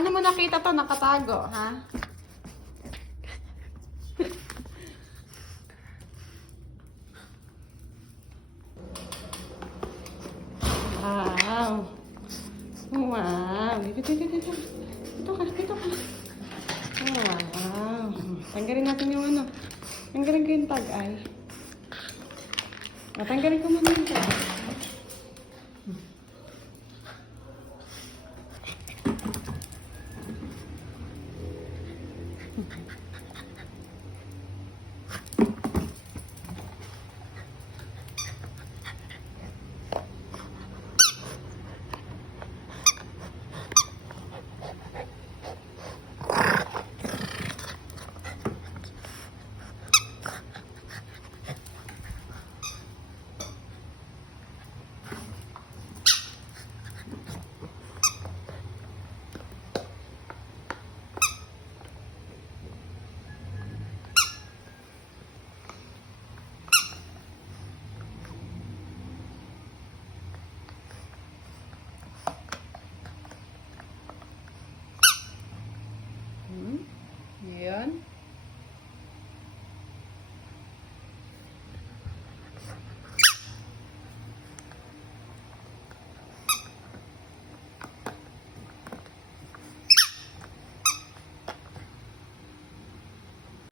Paano mo nakita to nakatago, ha? Wow. Wow. Dito. Dito ka. Wow. Tanggalin natin yung ano. Tanggalin ko yung tag-ay. Tanggalin ko muna yung tag. Yan.